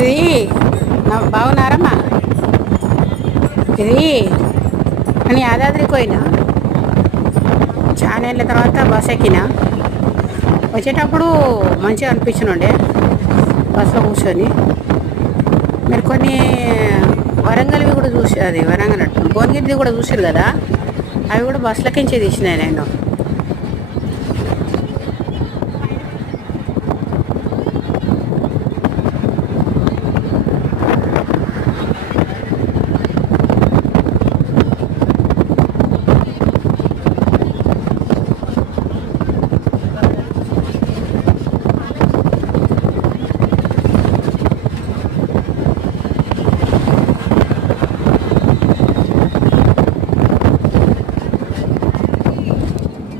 ఇది బాగున్నారమ్మా. ఇది నేను యాదాద్రికి పోయినా, చాలా ఏళ్ళ తర్వాత బస్ ఎక్కినా. వచ్చేటప్పుడు మంచిగా అనిపించినుండే బస్సులో కూర్చొని. మీరు కొన్ని వరంగల్వి కూడా చూసి, అది వరంగల్ భువనగిరిది కూడా చూసారు కదా, అవి కూడా బస్సులకించి తీసినాయి నేను.